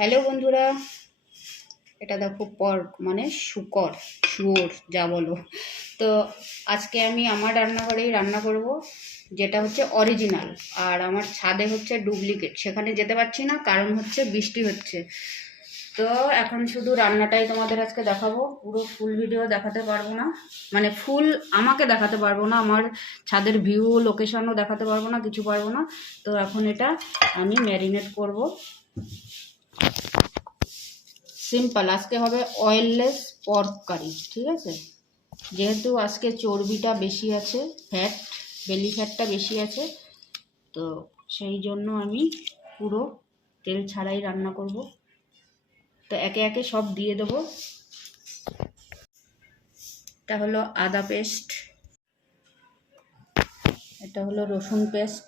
Hello বন্ধুরা। এটা দেখো পর্ক মানে শুকর, শুয়োর, যা বলো। তো আজকে আমি আমার রান্নাঘরেই রান্না করব, যেটা হচ্ছে অরিজিনাল আর আমার ছাদে হচ্ছে ডুপ্লিকেট সেখানে যেতে পারছি না, কারণ হচ্ছে বৃষ্টি হচ্ছে। তো এখন শুধু রান্নাটাই তোমাদের আজকে দেখাবো। পুরো ফুল ভিডিও দেখাতে পারব না। মানে ফুল আমাকে দেখাতে পারব না, আমার ছাদের ভিউ লোকেশনও দেখাতে পারব না, কিছু পারব না। তো এখন এটা আমি ম্যারিনেট করব। সিম্পল আজকে হবে অয়েললেস পর্ক কারি ঠিক আছে? যেহেতু আজকে চর্বিটা বেশি আছে ফ্যাট বেলি ফ্যাটটা বেশি আছে, তো সেই জন্য আমি পুরো তেল ছাড়াই রান্না করব। তো একে একে সব দিয়ে দেবো। এটা হলো আদা পেস্ট, এটা হলো রসুন পেস্ট,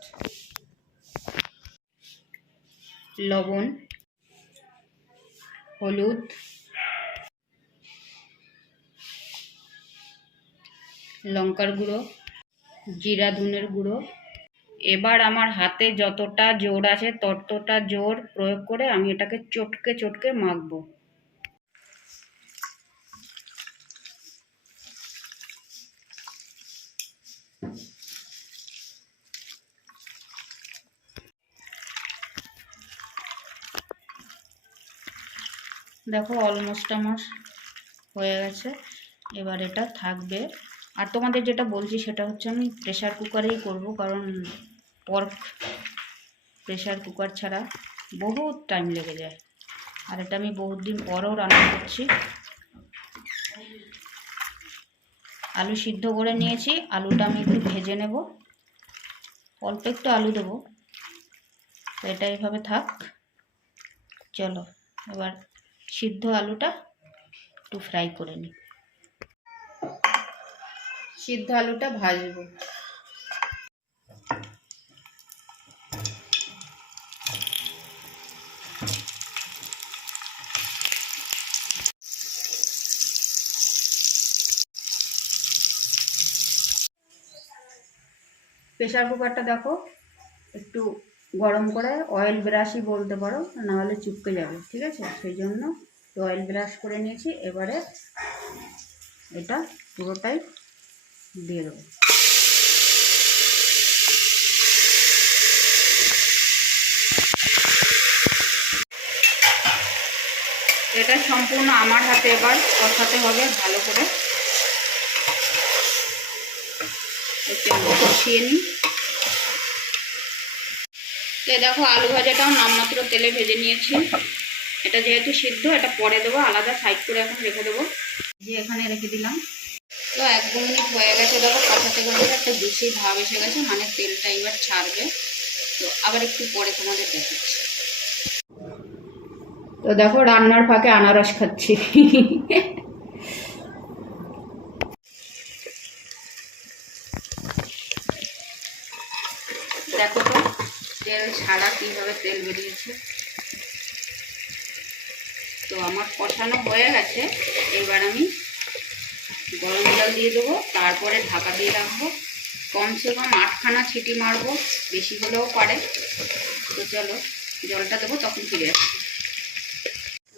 লবণ হলুদ। লঙ্কার গুঁড়ো, জিরা, ধুনের গুঁড়ো। এবার আমার হাতে যতটা জোর আছে ততটা জোর প্রয়োগ করে আমি এটাকে চটকে চটকে মাখবো। দেখো অলমোস্ট আমার হয়ে গেছে। এবার এটা থাকবে। আর তোমাদের যেটা বলছি সেটা হচ্ছে আমি প্রেশার কুকারেই করব, কারণ পর্ক প্রেশার কুকার ছাড়া বহুত টাইম লেগে যায়। আর এটা আমি বহুত দিন পরেও রান্না করছি। আলু সিদ্ধ করে নিয়েছি, আলুটা আমি একটু ভেজে নেব। অল্প একটু আলু দেবো। এটা এইভাবে থাক। চলো, এবার সিদ্ধ আলুটা একটু ফ্রাই করে নিই। সিদ্ধ আলুটা ভাজবো। প্রেশার কুকারটা দেখো একটু গরম করে অয়েল ব্রাশই বলতে পারো, নাহলে চুপকে যাবে, ঠিক আছে? সেই জন্য অয়েল ব্রাশ করে নিয়েছি, এবারে এটা পুরোটাই দিয়ে দেবো। এটা সম্পূর্ণ আমার হাতে এবার কষাতে হবে ভালো করে। কষিয়ে নিই। তো দেখো আলু ভাজাটাও নামমাত্র তেলে ভেজে নিয়েছি। এটা যেহেতু সিদ্ধ, এটা পরে দেবো, আলাদা সাইড করে এখন রেখে দেবো। যে এখানে রেখে দিলাম। তো এক দু মিনিট হয়ে গেছে, দেখো কষাতে কষাতে একটা বেশি ভাব এসে গেছে মানে তেলটা এবার ছাড়বে। তো আবার একটু পরে তোমাদের দেখাচ্ছি। তো দেখো রান্নার ফাঁকে আনারস খাচ্ছি। দেখো তো তেল ছাড়া কীভাবে তেল বেরিয়েছে। তো আমার কষানো হয়ে গেছে। এবার আমি গরম জল দিয়ে দেবো, তারপরে ঢাকা দিয়ে রাখব। কমসে কম আটখানা ছিটি মারবো, বেশি হলেও পারে। তো চলো, জলটা দেবো, তখন ফিরে আসব।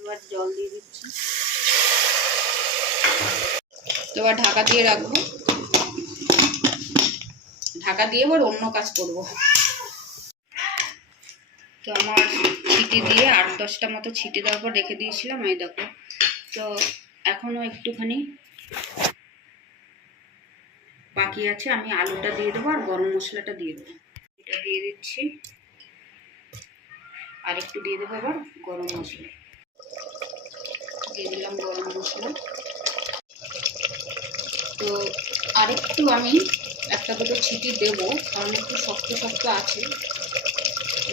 এবার জল দিয়ে দিচ্ছি। তো এবার ঢাকা দিয়ে রাখব। ঢাকা দিয়ে এবার অন্য কাজ করব। তো আমার ছিটি দিয়ে আট দশটা মতো ছিটি দেওয়ার পর রেখে দিয়েছিলাম, এই দেখো। তো এখনও একটুখানি বাকি আছে, আমি আলুটা দিয়ে দেবো আর গরম মশলাটা দিয়ে দেবো। এটা দিয়ে দিচ্ছি। আর একটু দিয়ে দেবো আবার গরম মশলা। দিয়ে দিলাম গরম মশলা। তো আরেকটু আমি একটা দুটো ছিটি দেবো, কারণ একটু শক্ত শক্ত আছে।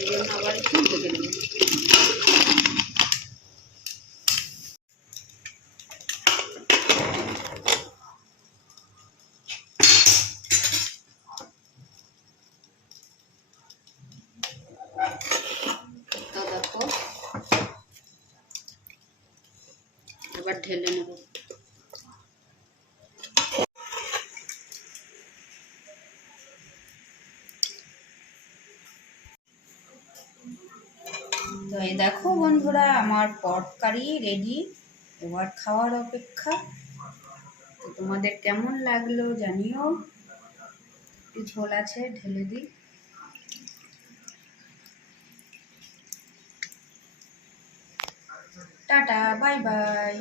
জন্য আবার একটু ঢেকে দেবো তো দেখো এবার ঢেলে নেব এই দেখো বন্ধুরা, আমার পট কারি রেডি এবার খাওয়ার অপেক্ষা। তো তোমাদের কেমন লাগল জানিও। একটু ঝোল আছে, ঢেলে দিই। Tata, bye bye.